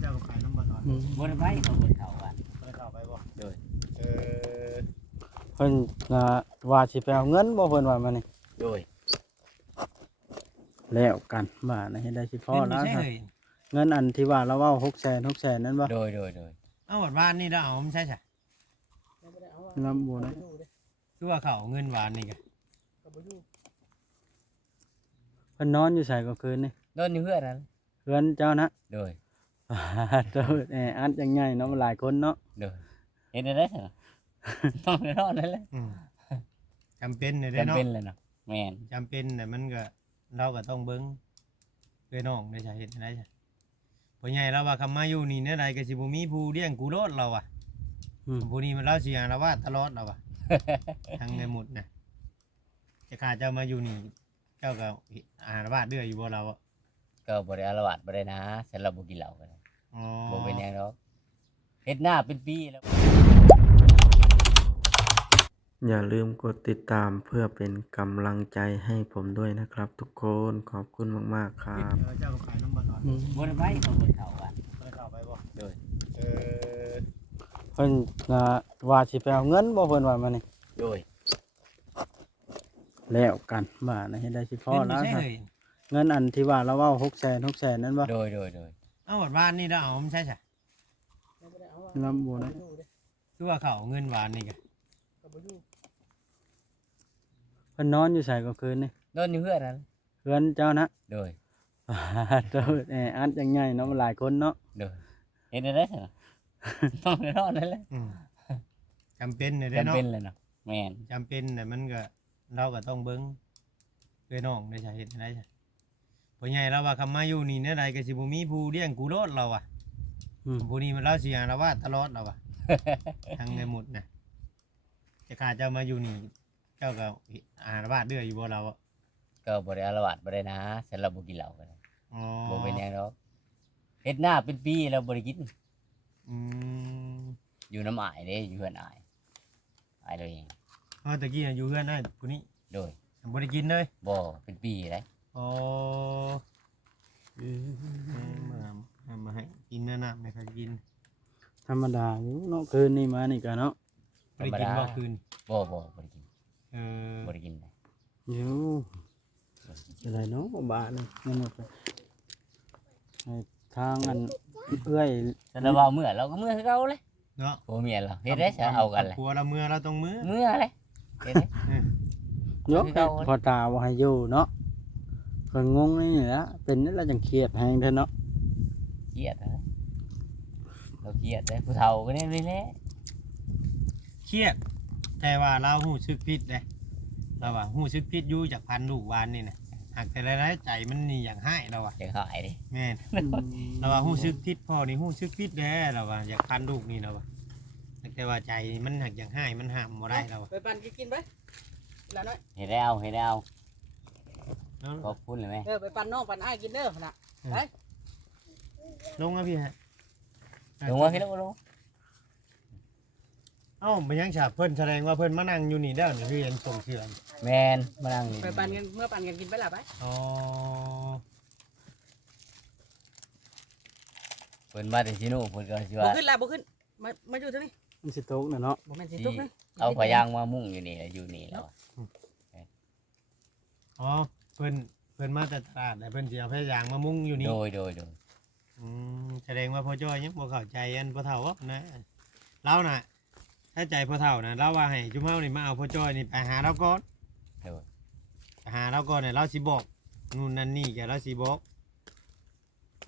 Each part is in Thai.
เจ้าก็ไปน้ำบ่ตอนบ่ได้ไปเขาบ่ได้เข้าบ้านไปเข้าไปบ่โดยเพิ่นว่าสิไปเอาเงินบ่เพิ่นว่ามานี่โดยแล้วกันว่านะเฮ็ดได้สิพอแล้วครับเงินอันที่ว่าเราเว้า600,000นั่นบ่โดยเอาหมดบ้านนี่แล้วเอาไม่ใช่ใช่ลำบ่นะคือว่าเขาเงินหวานนี่กะเพิ่นนอนอยู่ไสก็คืนนี่โดนอยู่เพื่อนนั้นเพื่อนเจ้านะโดยเจ้าอัดยังไงเนาะมันหลายคนเนาะโดยเฮ็ดได้เหรอต้องนอนนั่นแหละจำเป็นเลยจำเนาะเป็นเลยเนาะแม่นจำเป็นแต่มันก็เราก็ต้องเบิ้งเพื่อน้องได้ใช่เห็นได้ใช่พ่อใหญ่เราว่าคำมาอยู่นี่เนี่ยใดก็สิบ่มีผู้เลี้ยงกูโลดเราอ่ะผู้นี้มันเล่าเสียงเราว่าตลอดเราอ่ะทางในหมุดนะจะขาดเจ้ามาอยู่นี่เจ้าก็อาหารบ้านเดืออยู่บ่เราอ่ะก็บ่ได้อาละวาดบ่ได้นะฉันเราบ่กินเหล้ากันบ่เป็นหยังดอกเฮ็ดหน้าเป็นปีแล้วอย่าลืมกดติดตามเพื่อเป็นกำลังใจให้ผมด้วยนะครับทุกคนขอบคุณมากๆครับเจ้าก็ไปน้ำบ่ตอนบ่ได้ไปเขาบ่ได้เข้าบ้านไปเข้าไปบ่โดยเพิ่นว่าสิไปเอาเงินบ่เพิ่นว่ามานี่โดยแล้วกันว่านะเฮ็ดได้สิพอแล้วครับเงินอันที่ว่าเราเว้า600,000นั่นบ่โดยเอาหมดบ้านนี่แล้วเอาไม่ใช่ใช่ลำบ่นะคือว่าเขาเงินหวานนี่กะเพิ่นนอนอยู่ไสก็คืนนี่โดนอยู่เพื่อนนั้นเพื่อนเจ้านะโดยเจ้าอัดยังไงเนาะมันหลายคนเนาะโดยเฮ็ดได้เหรอต้องนอนนั่นแหละจำเป็นเลยจำเป็นเลยเนาะแม่นจำเป็นแต่มันก็เราก็ต้องเบิ้งเพื่อน้องได้ใช่เห็นได้ใช่พ่อใหญ่เราว่าคำมาอยู่นี่เนี่ยใดก็สิบ่มีผู้เลี้ยงกูโลดเราอ่ะผู้นี้มันเล่าเสียงเราว่าตลอดเราอ่ะทางในหมุดนะจะขาดเจ้ามาอยู่นี่เจ้าก็อาหารบ้านเดืออยู่บ่เราอ่ะก็บ่ได้อาละวาดบ่ได้นะฉันเราบ่กินเหล้ากันบ่เป็นหยังดอกเฮ็ดหน้าเป็นปีแล้วบ่ได้กินอยู่น้ำอายเด้อยู่เพื่อนอายเลยตะกี้อยู่เพื่อนได้ผู้นี้โดยบ่ได้กินเลยบ่เป็นปีเลยมาให้กินน้ำไม่เคยกินธรรมดาอยู่เนาะคืนนี้มานี่ก็เนาะบ่ได้กินบ่คืนบ่ได้กินบ่ได้กินอยู่อะไรเนาะบ้านนี่มันหมดทางอันเอื้อยแต่เราเอาเมื่อเราก็เมื่อคือเก่าเลยเนาะโอ้เมียเราเฮ็ดได้จะเอากันเลยกลัวเราเมื่อเราต้องเมื่อเลยเฮ็ดได้ยกพอตาบ่ให้อยู่เนาะเพิ่นงงนี่แหละเป็นนั่นเราจังเครียดแฮงเด้อเนาะเครียดนะเราเครียดเด้ผู้เฒ่าก็นี่แหละเครียดแต่ว่าเราหู้สึกผิดเด้เราว่าหู้สึกผิดอยู่จากพันลูกวานนี่นะหากแต่ละใจมันนี่อย่างให้เราอ่ะอยากหายดิแม่นเราว่าหู้สึกผิดพ่อนี่หู้สึกผิดแด้เราว่าอยากพันลูกนี่เราว่าแต่ว่าใจมันหักอย่างให้มันห้ามบ่ได้เราไปปั่นกินไปแล้วน้อยเฮ็ดได้เอาขอบคุณเลยไหมไปปั่นน้องปั่นอ้ายกินเด้อน่ะไปลงนะพี่ฮะลงมาพี่ลงเอ้ามันยังฉาบเพิ่นแสดงว่าเพิ่นมานั่งอยู่นี่ได้หรือพี่เห็นส่งเชือนแมนมานั่งไปปั่นกันเมื่อปั่นกันกินไปละไปเพิ่นมาแต่ชิโน่เพิ่นก็สิว่าบ่ขึ้นละบ่ขึ้นมาอยู่เท่านี้มันสิตกเนาะบ่แม่นสิตกนะเอาพยางมามุ่งอยู่นี่อยู่นี่แล้วเพิ่นมาแต่ตลาดแต่เพิ่นสิเอาพยางมามุ่งอยู่นี่โดยแสดงว่าพ่อจ้อยยังบ่เข้าใจอันพ่อเฒ่านะเราน่ะถ้าใจพ่อเฒ่านะเราว่าให้จุ๊มเฮานี่มาเอาพ่อจ้อยนี่ไปหาเราก่อนไปหาเราก่อนเนี่ยเราสิบอกนู่นนั่นนี่แกเราสิบอก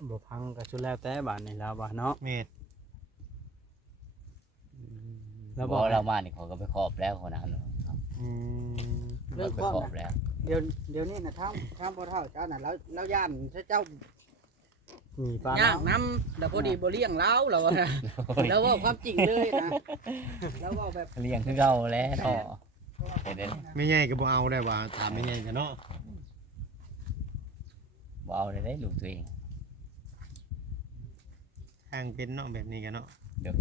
บ่พังก็ชุดแล้วแต่บ้านนี่แล้วบ่เนาะแม่นแล้วบอกเรามานี่เขาก็ไปครอบแล้วคนนั้นเรื่องครอบแล้วเดี๋ยวนี้นะท่ามพ่อเฒ่าเจ้าน่ะแล้วย่านเจ้าย่างน้ำแต่พอดีบ่เลี้ยงเล้าเราแล้วว่าความจริงเลยนะแล้วว่าแบบเลี้ยงคือเราแล้วเนาะไม่ใหญ่ก็บ่เอาได้ว่าถามไม่ใหญ่กันเนาะบ่เอาได้ลูกตัวเองทางเป็นเนาะแบบนี้กันเนาะเดี๋ยว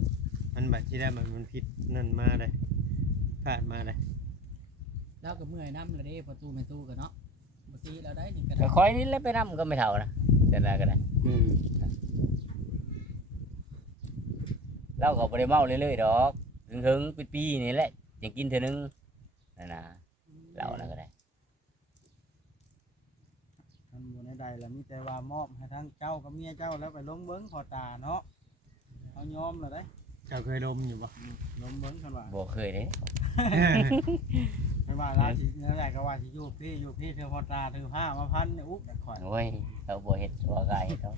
มันบัดที่ได้มันผิดนั่นมาเลยพลาดมาเลยแล้วก็เมื่อยน้ำเลยประตูไม่ตู้กันเนาะเมื่อกี้เราได้นี่ก็คอยนี่แล้วไปน้ำก็ไม่เท่านะแต่ละก็ได้ เราก็บ่ได้เมาเรื่อยๆดอกถึงเป็นปีนี่แหละจะกินเทื่อนึงนั่นน่ะเราน่ะก็ได้ มันบ่ได้ใดแล้วมีแต่ว่ามอบให้ทั้งเจ้ากับเมียเจ้าแล้วไปลงเบิ่งพอตาเนาะเอายอมแล้วได้ เจ้าเคยดมอยู่บ่ ลงเบิ่งกันว่า บ่เคยเด้ ไม่ว่าราสินั่นแหละก็ว่าสิอยู่พี่เธอพอตาถือผ้ามาพันเนี่ยอุ๊บข่อย โอ้ยเราบ่เฮ็ดบ่กายเฮ็ดดอก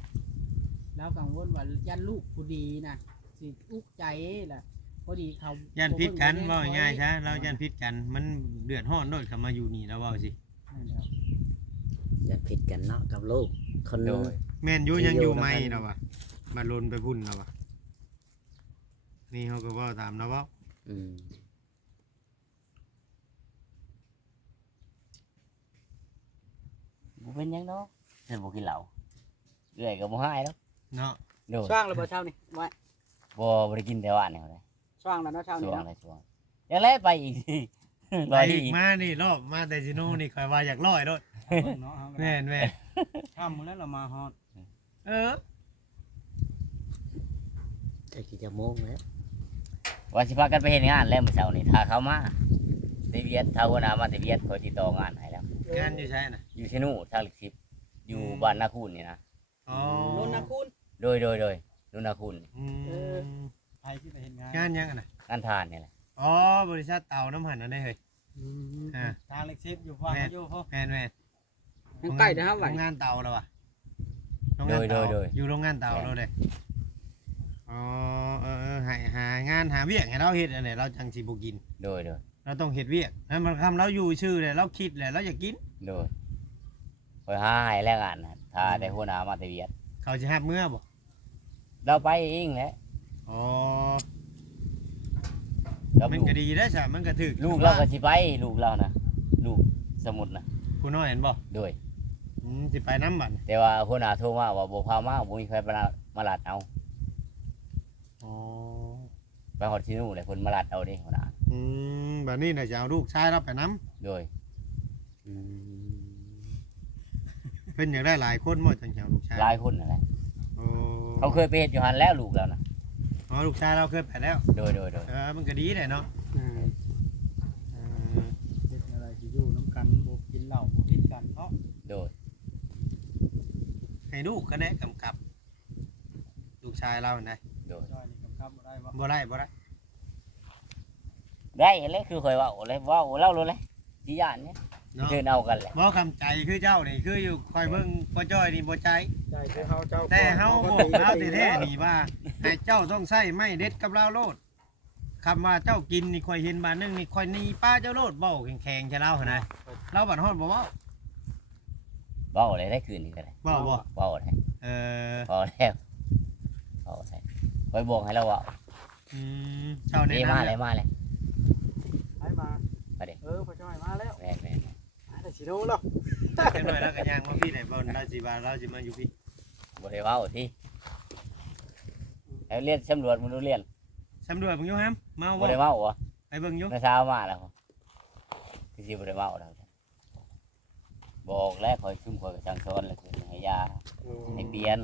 แล้วกังวลว่ายันลูกผู้ดีนะสิอุกใจล่ะพอดีเขา ย่านพิษกันเว้าง่ายๆซะเราย่านพิษกันมันเดือดร้อนโดดเข้ามาอยู่นี่แล้วเว้าสิ อย่าผิดกันเนาะกับลูกคน โดย แม่นอยู่ยังอยู่ไหมเราอะมาลนไปพุ่นเราอะนี่เขาก็เว่าตามเราเว่า อืม บ่เป็นหยังดอกฉันบ่กินเหล้าเรื่อยก็บ่หายดอก เนาะ โดย ช่างแล้วบ่เช้านี่ไว้ บ่ได้กินแต่ว่านี่เท่าไหร่ ช่างแล้วเนาะเช้า ช่ นี่ วง เนาะ ละช่วงยังไล่ไปอีกสิ ไป ร้อย อี อี ก ก มานี่รอบมาแต่ซิโน่นี่คอยว่าอยากร้อยโดด เนาะ แม่นแม่น ค่ำแล้วเรามาฮอด เออ จะกี่จะโมงแล้ว ว่าสิพากันไปเฮ็ดงานแล้วมื้อเช้านี่ถ้าเขามาได้เวียดถ้าหัวหน้ามาได้เวียดเขาติดต่องานให้แล้ว งานอยู่ใช่น่ะ อยู่ที่นู่นทางหลัก10อยู่บ้านนาคูนนี่นะ อ๋อ โนนนะคุณ โดยนู่นนาคูน อืม ใครที่ไปเห็นงาน งานยังอะน่ะ งานทานนี่แหละ อ๋อบริษัทเตาน้ำหันนั่นได้เฮ้ยอ่า ทางเล็กซิปอยู่ฟังอยู่พ่อ แม่นแม่น ยังใกล้นะครับ โร ไหว งงานเตาแล้ววะโรงงานเตาอยู่โรงงานเตาเราเลยอ๋อหางานหาเวียกให้เราเฮ็ดอันไหนเราจังสิบ่กิน โดย เราต้องเฮ็ดเวียกนั้นมันคำเราอยู่ชื่อเลยเราคิดเลยเราอยากกิน คอยหาให้แล้วกันนะถ้าได้หัวหน้ามาแต่เวียด เขาจะหับเมื่อบ่ เราไปเองแหละ อ๋อ เรา มันก็ดีได้อจ้ะมันก็ถึก ลูกเราก็สิไปลูกเรานะลูกสมุดนะ คุณน้อยเห็นบ่ โดย สิไปน้ำบัด แต่ว่าหัวหน้าโทรมาว่าบ่พามาบ่มีใครมาลัดเอา อ๋อ ไปฮอดที่นู่นเลยเพิ่นมาลัดเอาเด้หัวหน้า บัดนี้น่ะจะเอาลูกชายเราไปน้ โดย อืม ำเพิ่นอยากได้หลายคนบ่จังสิเอาลูกชาย หลายคนนั่นแหละ โอ้ เขาเคยไปเฮ็ดอยู่หั่นแล้วลูกแล้วนะ อ๋อลูกชายเราเคยไปแล้ว โดย มันก็ดีเลยเนาะเออ เฮ็ดอะไรที่อยู่น้ำกันบ่กินเหล้าบ่พิษกันเนาะ โดย ให้ลูกก็ได้กำกับ ลูกชายเราได้ โดย จอยนี่กำกับบ่ได้บ่ บ่ได้บ่ได้ ได้เลยคือข่อยเว้าเลยเว้าเล่าเลยสิย่านเนี่ย เนาะ เชิญเอากันแหละ บ่คำใจคือเจ้านี่คืออยู่คอยเบิ่งบ่จ้อยนี่บ่ใจ ใจคือเฮาเจ้า แต่เฮาบอกเราแท้ๆนี่ว่าให้เจ้าต้องใช้ไม้เด็ดกับเราโลดคำว่าเจ้ากินนี่ค่อยเห็นบาดนึงนี่ค่อยหนีป้าเจ้าโลดเบ้าแข็งๆใช่เราหั่นน่ะเราบัดฮอดบ่เว้า เว้าเลยได้คืนนี้ก็ได้ เว้าบ่ เว้าได้ เออ พอแล้วเว้าได้ข่อยบอกให้เราเว้า เจ้า เอ้ แนะ มาน ำ เลยมาเลย ให้มา มาดิ พ่อจ้อยมาแล้ว แม่น มาแต่สิโนเนาะ จังหน่อยแล้วก็ย่างมาพี่ได้บ่เราสิว่าเราสิมาอยู่พี่ บ่ได้เว้าที่แล้วเรียนสำรวจมันรู้เรียน สำรวจเบิ่งอยู่ฮัมมา บ่ บ่ ได้เว้าบ่ ไปเบิ่งอยู่ เมื่อเช้ามาแล้วคือสิบ่ได้เว้าแล้วบอกแล้วคอยซุ่มคอยกับช่างซ้อนแล้วคือให้ยาให้เปลี่ยน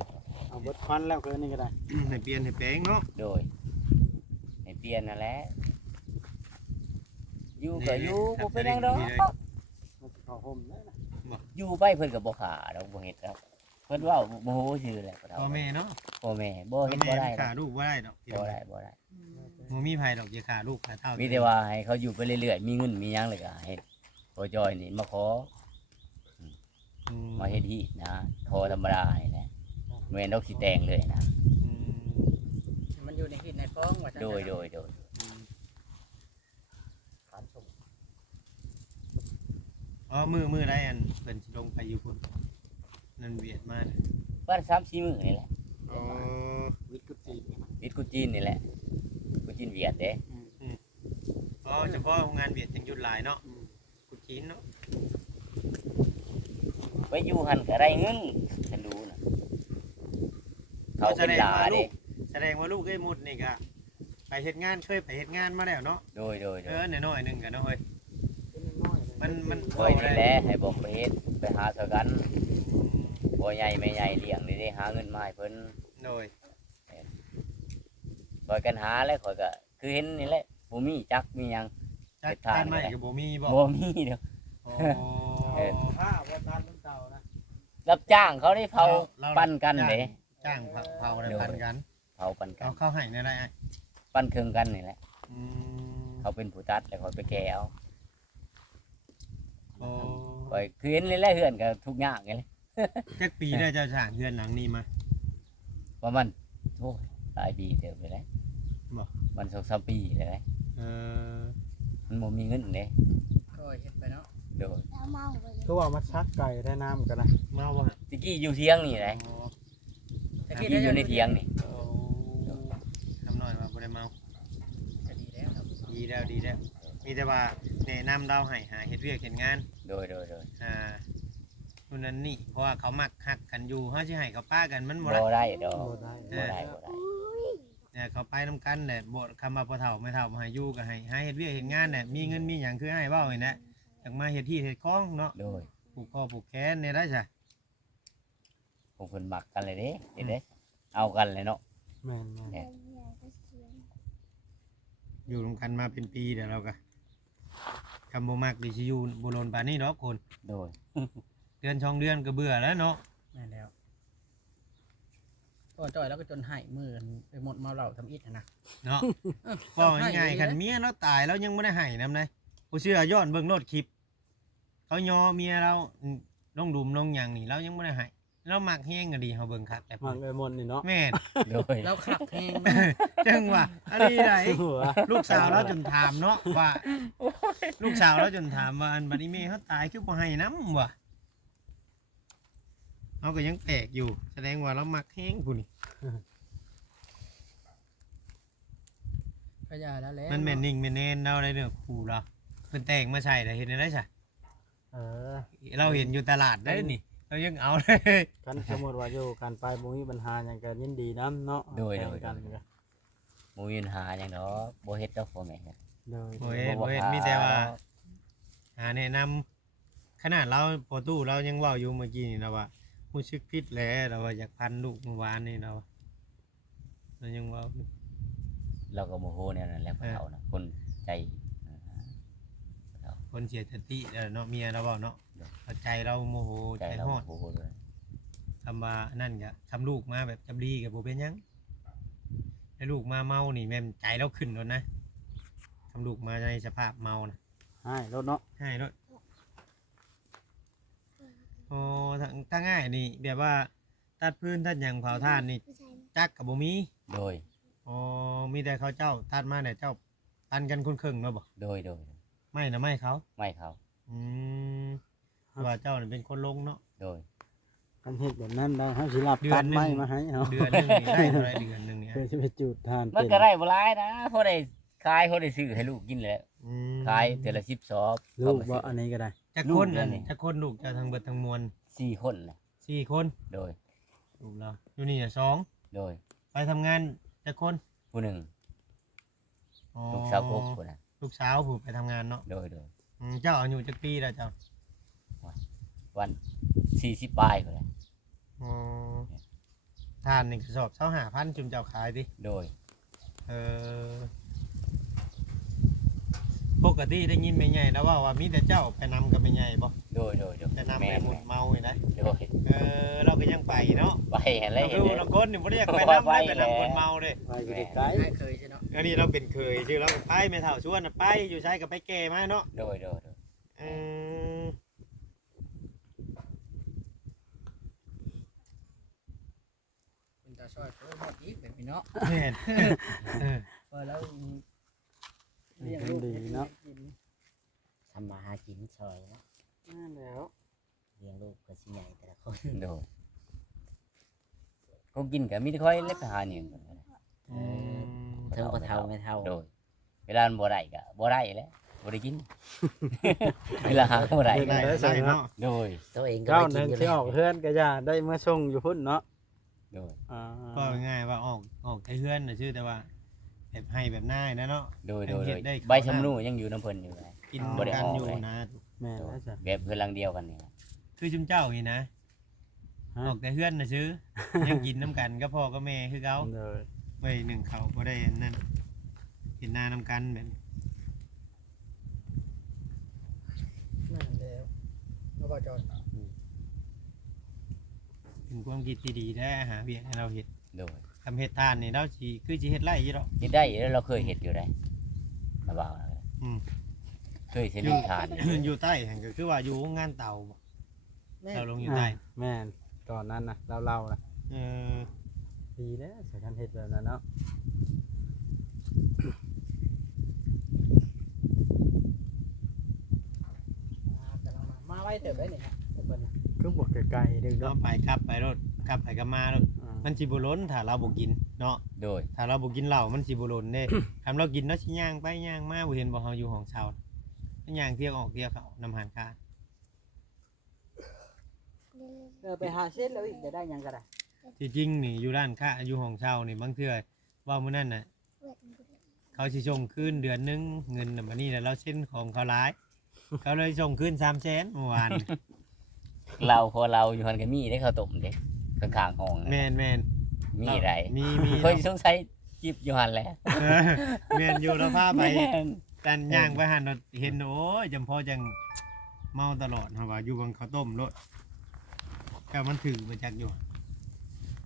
เอาเบิดควันแล้วคืนนี้ก็ได้ ให้เปลี่ยนให้แปลงเนาะ โดยให้เปลี่ยนนั่นแหละอยู่ก็อยู่บ่เป็นหยังดอก มันสิเข้าห่มแล้วนะ อยู่ไปเพิ่นก็บ่ขาดอกบ่เฮ็ดครับเพิ่นเว้าบ่ฮู้ชื่อแหละ พ่อแม่เนาะ พ่อแม่บ่ พ่อ เฮ็ด แม่ บ่ได้ ขาลูกบ่ได้ดอก บ่ได้ บ่มีไผดอกจะขาลูกขาเท่า มีแต่ว่าให้เขาอยู่ไปเรื่อยๆมีเงินมีหยังเลยก็ให้พอจอยนี่มาขอมาเฮ็ดที่นะขอธรรมดานี่แหละแม่นดอกสิแต่งเลยนะ มันอยู่ในหินในฟ้องว่า โดย อ๋อมือได้อันเพิ่นสิลงไปอยู่พุ่นนั่นเวียดมาน่ะ บ้าน3-4มื้อนี่แหละ อ๋อ วิทย์กุฏิ วิทย์กุจีนนี่แหละกุจีนเวียดเด้ อ๋อเฉพาะงานเวียดจังหยุดหลายเนาะกูจีนเนาะ ไปอยู่หันก็ได้เงินฉันดูนะเขาเป็นหลาเด้ แสดงว่าลูกไอ้มุดนี่ก็ไปเฮ็ดงานเคยไปเฮ็ดงานมาแล้วเนาะ โดย น้อยๆหนึงก็เนาะเฮ้ย เป็นน้อยๆเลย มัน คอยนี่แหละให้บอกไปเฮ็ดไปหาเท่ากันบ่ใหญ่ไม่ใหญ่เลี้ยงนี่ได้หาเงินมาให้เพิ่น โดย ไป คอยกันหาแล้วคอยก็คือเห็นนี่แหละบ่มีจักมีหยัง จัก เฮ็ดทาน การไม้ก็บ่มีบ่ บ่มีเด้อ อ๋อ ผ้าบ่ตานน้ำเต่านะ รับจ้างเขาได้เผา เรา ปั้นกันเด้ จ้างเผาอะไรพันกัน เผาปั้นกั เอา น เข้าให้ในไรไอ้ ปั้นเครื่องกันนี่แหละ อืม เขาเป็นผู้ตัดแล้วคอยไปแก้เอา โอ้ คอยคือเห็นนี่แหละเฮือนก็ทุกอย่างไงเลย จักปีได้เจ้าสร้างเฮือนหลังนี้มา ว่ามันโอ้ยหลายปีเติบไปแล้ว บ่ มัน2-3ปีเลย เออ มันบ่มีเงินเด้ ก็เฮ็ดไปเนาะ โดย คือว่ามาชักไก่ได้น้ำกันนะ เมาบ่ฮะ ตะกี้อยู่เทียงนี่แหละ อ๋อ ตะกี้อยู่ในเทียงนี่ โอ้ทำหน่อยว่าบ่ได้เมา จะดีแล้วครับ ดีแล้วดีแล้วมีแต่ว่าแนะนำเราให้หาเฮ็ดเวียกเฮ็ดงาน โดย นู่นนั่นนี่เพราะว่าเขามักฮักกันอยู่เฮาสิให้เขาป้ากันมันบ่ บ่ ได้ ได้ดอก บ่ได้ บ่ได้ เนี่ยเขาไปนํกันแหละบ่คำว่าพ่อเฒ่าแม่เฒ่ามาให้อยู่ก็ให้หาเฮ็ดเวียกเฮ็ดงานน่ะมีเงินมีหยังคือให้เว้านี่แหละอยากมาเฮ็ดที่เฮ็ดของเนาะ โดย ผูกคอผูกแขนเนี่ยได้จ้ะ พวกเพิ่นมักกันเลยเด้เห็นเด้เอากันเลยเนาะ แม่น อยู่รวมกันมาเป็นปีเดี๋ยวเราก็คำบ่มักดิสิอยู่บ่โลนปานนี้ดอกคน โดย เดือน2 เดือนก็เบื่อแล้วเนาะ นั่นแล้วก็จ่อยแล้วก็จนหายมือกันไปหมดเมาเหล้าทำอิฐนะ เนาะก็ง่ายๆคันเมียเราตายแล้วยังบ่ได้ให้นำเลยบ่เชื่อย้อนเบิ่งโลดคลิปเขายอเมียเราลงดุมลงหยังนี่เรายังบ่ได้ให้เรามักแฮงก็ดีเฮาเบิ่งคักแต่ มังไอ้มนนี่เนาะ แม่น โดย แล้วขับแห้ง จังว่าอันนี้ไหน หัว ลูกสาวเราจนถามเนาะว่า ลูกสาวเราจนถามว่าอันบัดนี้แม่เขาตายคือบ่ให้น้ำว่ะเราก็ยังแปลกอยู่ แสดงว่าเรามักแห้งผู้นี่ ก็อย่าแล้วแหละ มันแม่นนิ่งแม่นแน่นเราได้เรื่องครูเราเพิ่นแต่งมาใส่ได้เห็นได้ใช่ เออ เราเห็นอยู่ตลาดได้นี่เรายังเอาเลย กันสมมติว่าอยู่การไปบ่มีปัญหาหยังก็ยินดีนํเนาะ โดย แข่งกันก็ บ่มีปัญหาหยังดอกบ่เฮ็ดดอกพ่อแม่เฮ็ด โดย โอ้ยโอ้ยมีแต่ว่าหาแนะนำขนาดเราพอตู้เรายังเว้าอยู่เมื่อกี้นี่เราว่ารู้สึกผิดแหล้วเราว่าอยากพันลูกเมื่อวานนี่เรายังเว้าอยู่ เราก็โมโหแนวนั้นแหละพ่อเฒ่านะคนใจเฒ่า คนเสียสติเนาะเมียเราเว้าเนาะเอาใจเราโมโห ใจ ใจ เรา ฮอด โมโหด้วย ทำว่านั่นก็ทำลูกมาแบบจำดีกับโบเป็นหยังให้ลูกมาเมานี่แม่นใจเราขึ้นแล้วนะทำลูกมาในสภาพเมานะ ให้รถเนาะ ให้ด้วยโอ้ถ้าง่ายนี่แบบว่าตัดพื้นตัดหยังเผาท่านนี่จักกับบ่มี โดย อ๋อมีแต่เขาเจ้าตัดมาแต่เจ้าปันกันคนครึ่งเนาะบ่ โดย ไม่นะไม่เขา ไม่เขา อืมว่าเจ้านี่เป็นคนลงเนาะ โดย กันเฮ็ดแบบนั้นได้เฮาสิรับ เดือ ตั น ด หนึ่ง ไม้มาให้เฮา เดือนหนึงนี่ได้เท่าไหรเดือนหนึงเนี่ย เพื่อสิไปจุดทาน มัน เป็น ก็ได้บ่หลายนะพอได้ขายพอได้ซื้อให้ลูกกินแหล้ว อืม ขายเทื่อละ10ซอบ ลูกบ่อันนี้ก็ได้ จัก ลู ค ก น เดือนนี่ จักคนลูกเจะทั้งเบิดทั้งมวล 4คนน่ะ 4 คน โดย ลูกเราอยู่นี่สอง โดย ไปทำงานจักคน ผู้หนึ่ง อ๋อ ลูกสาวพกคนน่ะ ลูกสาวผู้ไปทำงานเนาะ โดย เจ้าอายุจักปีแล้วเจ้า วัน40ปลายพุ่นน่ะ อ๋อทานนี่กระสอบ25,000จุ่มเจ้าขายดิ โดย เออปกติได้ยินแม่ใหญ่แล้วว่ามีแต่เจ้าไปนำกับแม่ใหญ่บ่ โดย แต่นำ แม่ ไป น หมุดเมาอยู่นะ โดย เราก็ยังไปเนาะ ไปเห็นแล้วเห็น ดู เลย ลำก้นนี่บ่ได้อยากไปนำได้ไปนำคนเมาเด้ ไปอยู่ไกล ได้เคยใช่เนาะ อันนี้เราเป็นเคยชื่อเราไปแม่เฒ่าชวนน่ะไปอยู่ใช้กับไปแก่มาเนาะ โดย เออ เป็นตาช่วยเพิ่มหมดอีกแบบนี้เนาะ แม่นเออ พอแล้ว เลี้ยงลูกดีเนาะ ทำมาหากินซอยเนาะ นั่นแล้ว เลี้ยงลูกก็สิใหญ่แต่ละคน โดยก็กินก็มีแต่ค่อยเล็บหาเนี่ย อืม เทิงบ่เท่าไม่เท่า โดยเวลามันบ่ได้ก็บ่ได้แหล้วบ่ได้กิน เวลาหาบ่ได้ ได้ได้เนาะ โดย ตัวเองก็ เก้า ได้ ห กิ นึ น ง อยู่ ที่อ แล้ อ ว กเฮือนก็อย่าได้มาส่งอยู่พุ่นเนาะ โดย อ่า ก็ง่ายว่าออกไอ้เฮือนน่ะชื่อแต่ว่าแบบให้แบบน่ายนะเนาะ โดย เฮ็ดได้เข้า ใบชำนูยังอยู่น้ำเพิ่นอยู่เลย กิน บ่ได้ กัน ออก อยู่ เลย นะ แม่นแล้วจ้ะ แบบเพิ่นหลังเดียวกันนี่ คือจุมเจ้านี่นะ ฮะ ออกแต่เฮือนน่ะซื้อ ยังกินน้ำกันก็พ่อก็แม่คือเขา เลย ไว้หนึ่งเขาบ่ได้อันนั่นเห็นหน้านำกันแบบ นั่นแล้วแล้วก็จอด เป็นความคิดที่ดีได้หาเวียกให้เราเฮ็ด โดย ทำเฮ็ดทานนี่เราสิคือสิเฮ็ดไร่อยู่ดอก เฮ็ดได้แล้วเราเคยเฮ็ดอยู่ได้มาบ่าวนะ อืม เคยเฮ็ดลูกทานอยู่ อยู่ใต้แห่งก็คือว่าอยู่งานเตาบ่ แม่ เราลงอยู่ใต้ แม่นตอนนั้นนะเรานะ เออ ดีแล้วใส่กันเฮ็ดแบบนั้นเนาะ มาไว้เติบได้นี่ฮะเพิ่นน่ะ คือบอกไกลๆเด้อ เรา เนาะ ไปกลับไปรถกลับไปกลับมารถมันสิบ่ล้นถ้าเราบ่กินเนาะ โดย ถ้าเราบ่กินเหล้ามันสิบ่ล้นเด้ ทำเรากินเนาะสิย่างไปย่างมาบ่เห็นบ่เฮาอยู่ห้องเช่ามันย่างเที่ยวออกเที่ยวเข้านำหารค้า ไปหาเส้นแล้วอีกจะได้หยังก็ได้ ที่จริงนี่อยู่ร้านค้าอยู่ห้องเช่านี่บางเทื่อว่ามื้อนั้นน่ะเขาสิส่งคืนเดือนหนึงเงินน่ะบัดนี้น่ะเราเซ็นของเขาหลาย เขาเลยส่งคืน300,000เมื่อวาน เราพอเราอยู่หันก็มีได้ข้าวต้มเด้ข้างๆห้อง แม่นแม่น มีไร มี เคยสงสัยจิบอยู่หันแหละ เออแม่นอยู่แล้วพาไป แม่น กันย่างไปหันรถเห็นโอ้ยจำพอจังเมาตลอดเฮาว่าอยู่บังข้าวต้มรถก็มันถือมาจากอยู่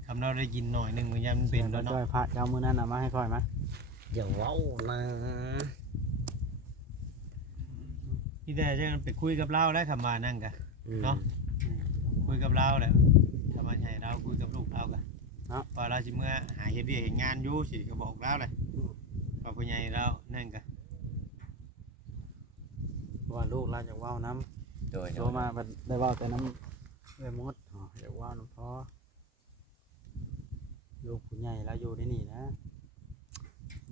คำเราได้กินหน่อยหนึงมันยังเป็นแล้ว จ้ เนาะ อยพระเจ้ามื้อนั้นน่ะมาให้ค่อยมา อย่าเว้านะ พี่แต่จะไปคุยกับเราแล้วคำว่านั่งกะเนาะคุยกับเราแหละทำไมให้เราคุยกับลูกเรากะว่าเราสิเมื่อหาเฮ็ดเวียกเฮ็ดงานอยู่สิก็บอกเราเลยว่าผู้ใหญ่เรานั่นกะ ว่าลูกเราอยากเว้าน้ำ โดย โทรมาบัดได้เว้าแต่น้ำเลยมดอ๋ออยากเว้าน้ำพอลูกผู้ใหญ่เราอยู่ที่นี่นะ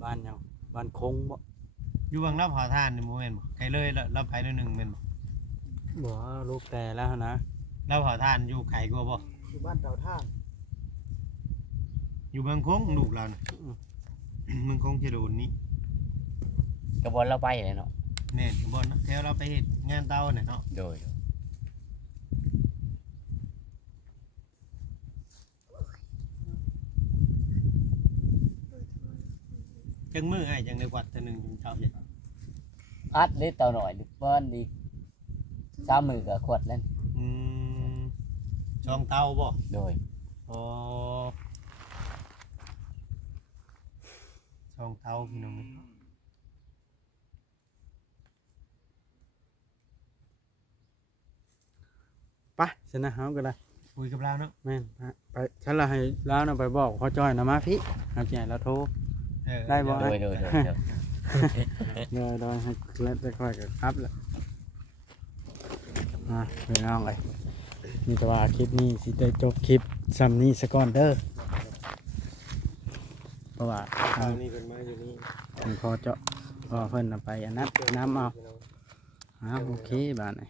บ้านยังบ้านคงบ่ อยู่บางเราเผาทานนี่บ่แม่นบ่ใครเลยเราไปหน่อยหนึงแม่นบ่ บ่ลูกแต่แล้วนะ เราเผาทานอยู่ไกลกว่าบ่ อยู่บ้านเตาท่าน อยู่บางคงลูกเราน่ะเมืองคงจะโดนนี้ กระบวนเราไปเลยเนาะ แม่นบ่เนาะแถวเราไปเฮ็ดงานเตาน่ะเนาะ โดย จังมืออ้ายจังได้กวัดเทื่อหนึงถึงเช้าเฮ็ด อัดเล็ดเต่าหน่อยหรือเปิ้นอีก3มื้อก็ขวดแล้ว อืมช่องเตาบ่ โดย อ๋อช่องเตาพี่น้อง ไปชนะเฮาก็ได้ คุยกับเราเนาะ แม่นไปฉันละให้แล้วนะไปบอกพ่อจ้อยนะมาพี่เอาใจเราโทร เออ ได้บ่ โดยโดย โดยให้เล่นไปค่อยกับครับแหละไปน้องเลยนี่แต่ว่าคลิปนี้สิได้จบคลิปซัมนี้สก่อนเด้อเพราะว่า เตานี่เป็นมาอยู่นี่ ผมขอเจาะพอเพิ่นเอาไปอันนั้นน้ำเอาโอเคบาดนี้